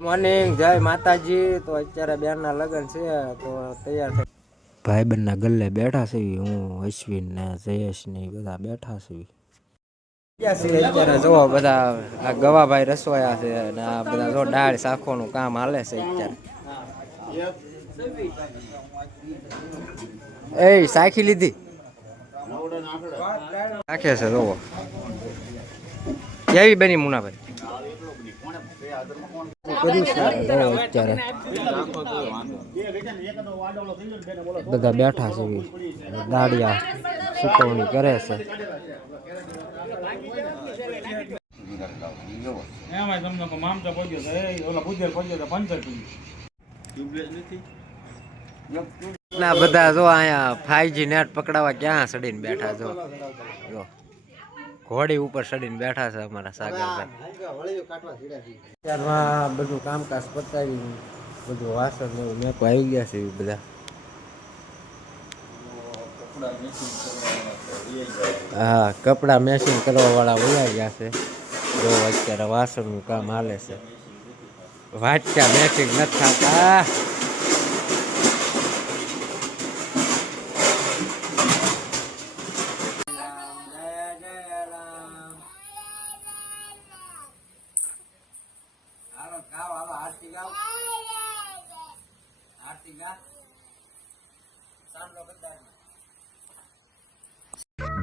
Morning જય માતાજી. તો અત્યારે બેનના લગ્ન છે તો તૈયાર થઈ ભાઈબંધના ગલ્લે બેઠા છે હું અશ્વિન ને જયેશ ને બધા બેઠા છે. અત્યારે બધા આ ગવાભાઈ રસોયા છે અને આ બધા જો દાળ શાખોનું કામ હાલે છે અત્યારે. એ સાખી લીધી. રાખે છે જોવો. કેવી બની મુનાભાઈ? કર્યું છે. અત્યારે. બધા બેઠા છે દાડિયા સુકવણી કરે છે. ના બધા જો અહીંયા ફાઈવજી નેટ પકડાવા ક્યાં સડીને બેઠા જો જો. ઘોડી ઉપર ચડીને બેઠા છે અમારા સાગરભાઈ. ત્યારમાં બધું કામકાજ પતાવી બધું વાસણ ને મેકો આવી ગયા છે એ બધા. હા કપડા મેસિંગ કરવા વાળા ઓલા ગયા છે. જો અત્યારે વાસણનું કામ હાલે છે. વાટકા મેશિંગ નથી થતા.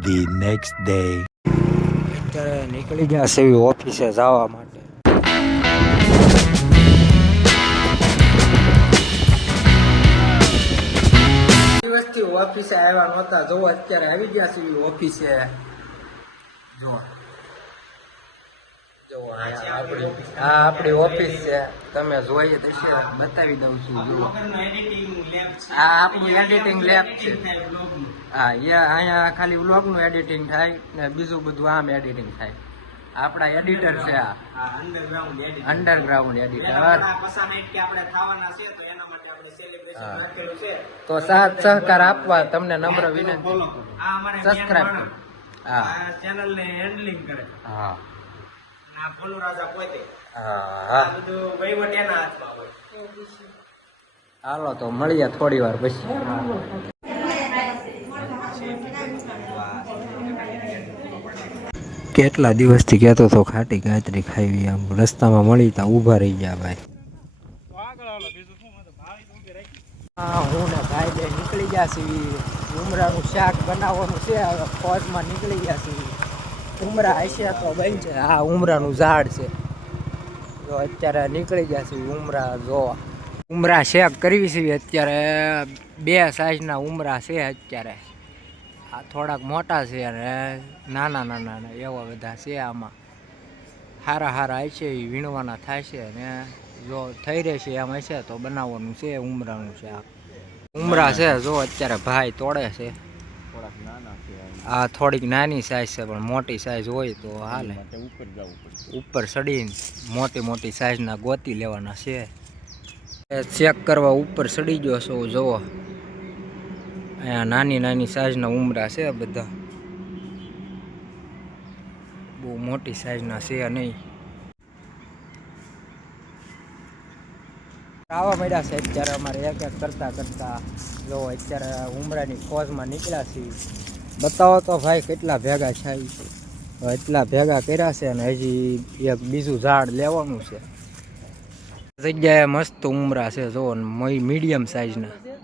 The next day. અત્યારે નીકળી ગયા છે એવી ઓફિસે જવા માટે. ઓફિસે આવ્યા નહોતા. જો અત્યારે આવી ગયા છે ઓફિસે જો. આ આપણી ઓફિસ છે. તમે જોઈએ તો બતાવી દઉં છું. જુઓ આ આપણું એડિટિંગ લેબ છે. હા એ અહીંયા ખાલી વ્લોગનું એડિટિંગ થાય ને બીજું બધું આમ એડિટિંગ થાય. આપણા એડિટર છે આ. અંડરગ્રાઉન્ડ એડિટર તો સાથ સહકાર આપવા તમને નમ્ર વિનંતી. સબસ્ક્રાઈબ કરો. હા. ચેનલ ને હેન્ડલિંગ કરે. હા. આ ભોલુ રાજા પોતે. હા. બધું વહીવટ એના હાથમાં હોય. હાલો તો મળીએ થોડી વાર પછી. કેટલા દિવસથી કહેતો તો ખાટી ગાયત્રી ખાવી આમ રસ્તામાં મળી તા ઊભા રહી ગયા ભાઈ. આગળ હાલો બીજું શું હતું ભાઈ તો ઊભી રાખી હા હું ને ભાઈ બે નીકળી ગયા છીએ. ઉમરાનું શાક બનાવવાનું છે હવે ફોજમાં નીકળી ગયા છીએ. ઉમરા હશે તો બનશે હા, ઉમરાનું ઝાડ છે. જો અત્યારે નીકળી ગયા છે ઉમરા જોવા. ઉમરા શેક કરવી છે અત્યારે બે સાઈઝના ઉમરા છે અત્યારે. આ થોડાક મોટા છે અને નાના નાના ને એવા બધા છે આમાં. હારા હારા હશે એ વીણવાના થાય છે અને જો થઈ રહેશે એમ હશે તો બનાવવાનું છે, ઉમરાનું આ. ઉમરા છે, જો અત્યારે ભાઈ તોડે છે. આ થોડીક નાની સાઈઝ છે પણ મોટી સાઈઝ હોય તો હાલે. ઉપર જવું ઉપર ચડીને મોટી મોટી સાઈઝના ગોતી લેવાના છે. ચેક કરવા ઉપર ચડી ગયો છો જુઓ. અહીંયા નાની નાની સાઈઝના ઉમરા છે બધા. બહુ મોટી સાઈઝના છે નહીં. આવા મળ્યા છે અત્યારે અમારે એક એક કરતા કરતા. જો અત્યારે ઉમરાની ફોજમાં નીકળ્યા છીએ. બતાવો તો ભાઈ કેટલા ભેગા છે. એટલા ભેગા કર્યા છે અને હજી એક બીજું ઝાડ લેવાનું છે. જગ્યાએ મસ્ત ઉમરા છે જો મીડિયમ સાઈઝના